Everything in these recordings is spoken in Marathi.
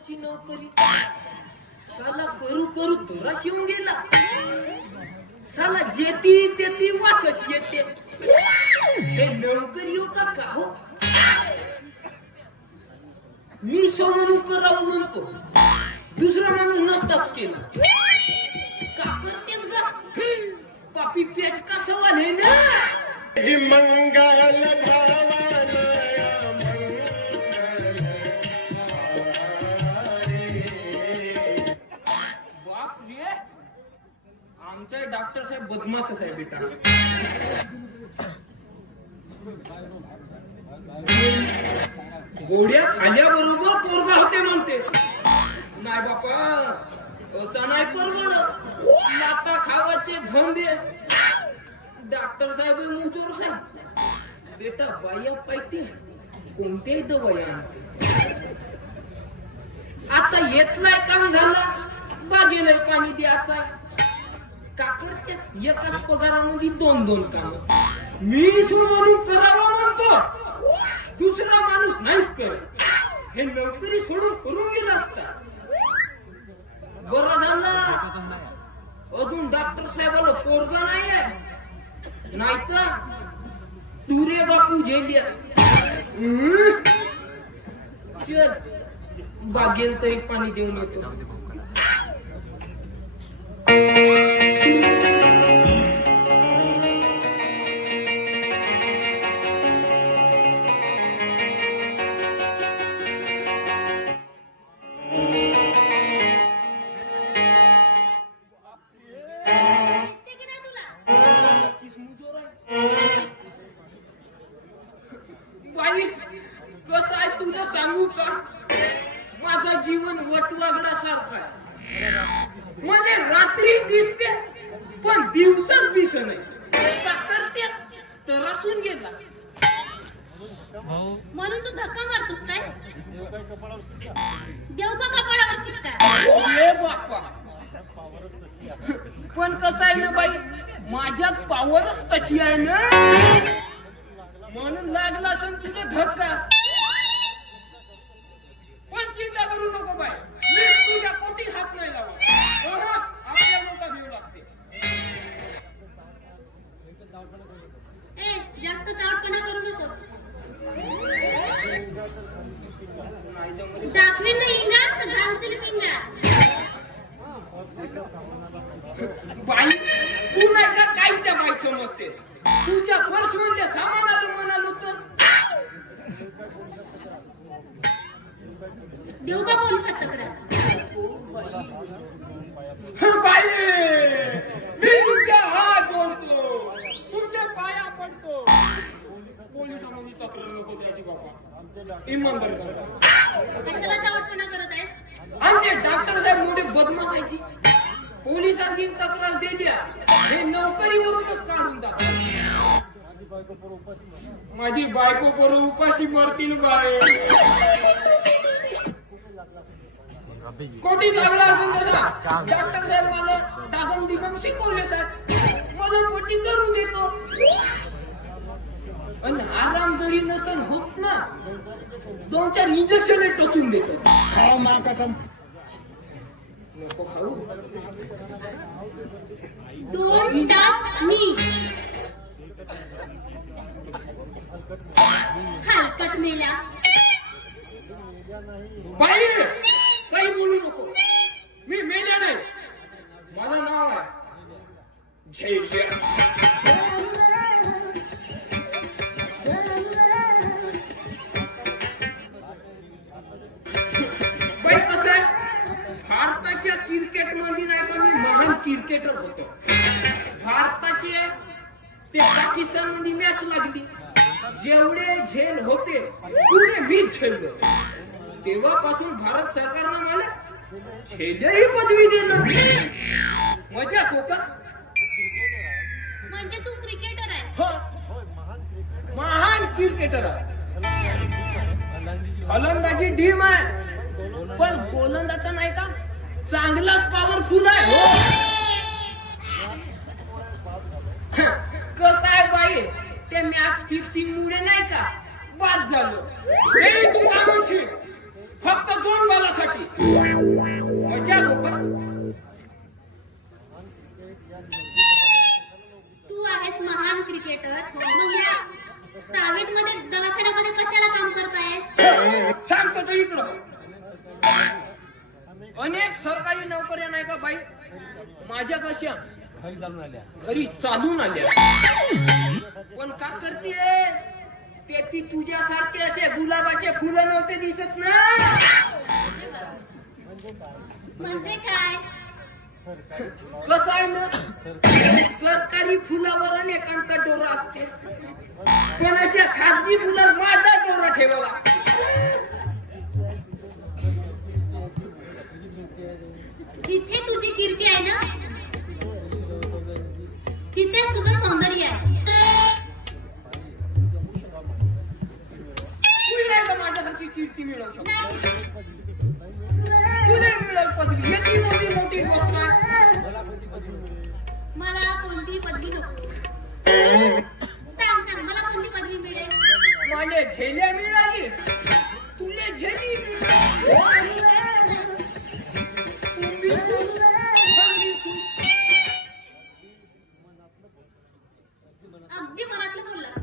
डॉक्टरची नोकरी साला करू करू तोराश येऊन गेला. साला जेती तेती वासच येते. हे नोकरी हो का हो? मी सो म्हणून करावं म्हणतो, दुसरा माणूस नसताच केला. का करतेस ग पापी पेट का सवाल आहे ना. जी मंगल बाप रे, आमचा डॉक्टर साहेब बदमाश आहे बेटा. गोळ्या खाल्ल्याबरोबर पोरगा होते म्हणते. नाही बापा, असं नाही परवड. लाता खावाचे धंदे. डॉक्टर साहेब मुजोर साहेब बेटा बाया पाहिजे कोणत्याही दवाया आणते. आता येतलाय काम झाला, बागेला पाणी द्यायचा. का करतेस एकाच पगारामध्ये दोन दोन काम. मी म्हणून करावं म्हणतो, दुसरा माणूस नाहीच करत. हे नोकरी सोडून करून गेला असता बरं झालं. अजून डॉक्टर साहेबाला पोरगा नाहीये, नाही तर तू रे बापू झेलिया. चल बागेल तरी पाणी देऊन येतो. बाई कसं आहे तुला सांगू का, माझं जीवन वटवागडासारखं आहे. म्हणजे रात्री दिसते पण दिवसच दिसत नाही. का करतेस तर असून गेला म्हणून तू धक्का मारतोस काय? देव का कपाळावर शिक्का? बाप्पा, पण कसं आहे ना बाई, माझ्यात पावरच तशी आहे ना, म्हणून लागला असेल तुझा धक्का. पण चिंता करू नको बाई, मी तुझ्या पोटी हात नाही लावा. आपल्या लोका भिऊ लागते. ए जास्त चावटपणा करू नकोस. दाखवीन ना इंगा तर घालशील पिंगा. बाई तू नाही का काहीच्या बाई समजते. तुझ्या पर्स मधल्या सामानाला म्हणालो तर देऊ का पोलिसात तक्रार? बाई मी तुमच्या हात जोडतो, तुमच्या पाया पडतो. पोलिसांमध्ये तक्रार नको द्यायची बाबा, इमानदारी करा. कशाला चावटपणा करत आहेस? आमचे डॉक्टर साहेब मोठे बदमाशायची. पोलिसांनी तक्रार दिल्या, हे नोकरीवरूनच काढून टाकलं. माझी बायको पर उपाशी मरतील बाय. कोटी लागला असेल तसा डॉक्टर साहेब मला दागम दिगम शिकवले साहेब. मला कोटी करून देतो. आणि आराम जरी नसन होत ना, 2-4 इंजेक्शन टोचून देतो. खाओ माँ कसम. नको खाऊ. Don't touch me. हलकट मेल्या. बाई काही बोलू नको, मी मेल्या नाही. माझं नाव आहे झेलिया. बाई कसं आहे, भारताच्या क्रिकेट मध्ये नाही पण मी महान क्रिकेटर होतो. भारताचे ते पाकिस्तान मध्ये मॅच लागली, जेवढे झेल होते पुरे मीच झेललो. तेव्हापासून भारत सरकारनं मला झेल्या ही पदवी दिलं. मजा हो का? म्हणजे तू क्रिकेटर आहेस? महान क्रिकेटर आहे. फलंदाजी टीम आहे, पण गोलंदाजा नाही का चांगलाच पॉवरफुल आहे. हो कसं आहे बाई, ते मॅच फिक्सिंग मुळे नाही का बाद झालं. तू काय म्हणशील, फक्त 2 बॉलासाठी साठी मजा हो का? तू आहेस महान क्रिकेटर, मग या प्रायव्हेट मध्ये दवाखान्यामध्ये कशाला काम करतायस? सांगतो तो इकडं. अनेक सरकारी नोकऱ्या नाही का बाई माझ्या कशा घरी चालून आल्या, पण का करते ते ती तुझ्यासारखे असे गुलाबाचे फुलं नव्हते दिसत ना. म्हणजे काय? कसं आहे ना, सरकारी फुलावर अनेकांचा डोरा असते, पण अशा खाजगी फुलावर माझा डोरा ठेवला. जिथे तुझी कीर्ती आहे ना, तिथेच तुझं सौंदर्य आहे. तू नाही का माझ्यासारखी कीर्ती मिळवू शकतो? नाही. तुला मिळेल पदवी, याची मोठी मोठी गोष्ट आहे. मला कोणती पदवी नको. सांग मला कोणती पदवी मिळेल? मला झेल्या मिळाली, तुले झेली मिळाली. तुम्ही खुश, आम्ही खुश. अगदी मनातलं बोललास.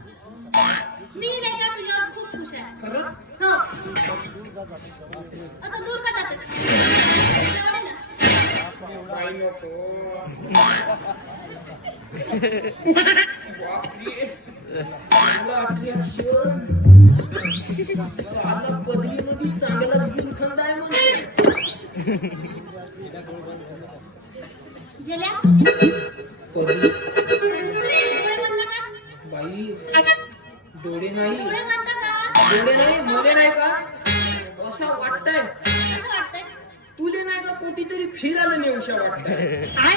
मी नाही का तुझ्यावर खूप खुश आहे. खरंच? हो. असं दूर का जातेस? जवळ ये ना. बाई नको. बापरे. चांगलं attraction. साला पदवीमध्ये चांगलाच गुलखंद आहे म्हणतो. झेल्या, पदवी डोळे बंद कर. बाई डोळे नाही, डोळे बंद कर. डोळे नाही, मले नाही का असं वाटतंय कसं वाटतंय? तुले नाही का कुठेतरी फिरायला नेऊशा वाटतंय. काय?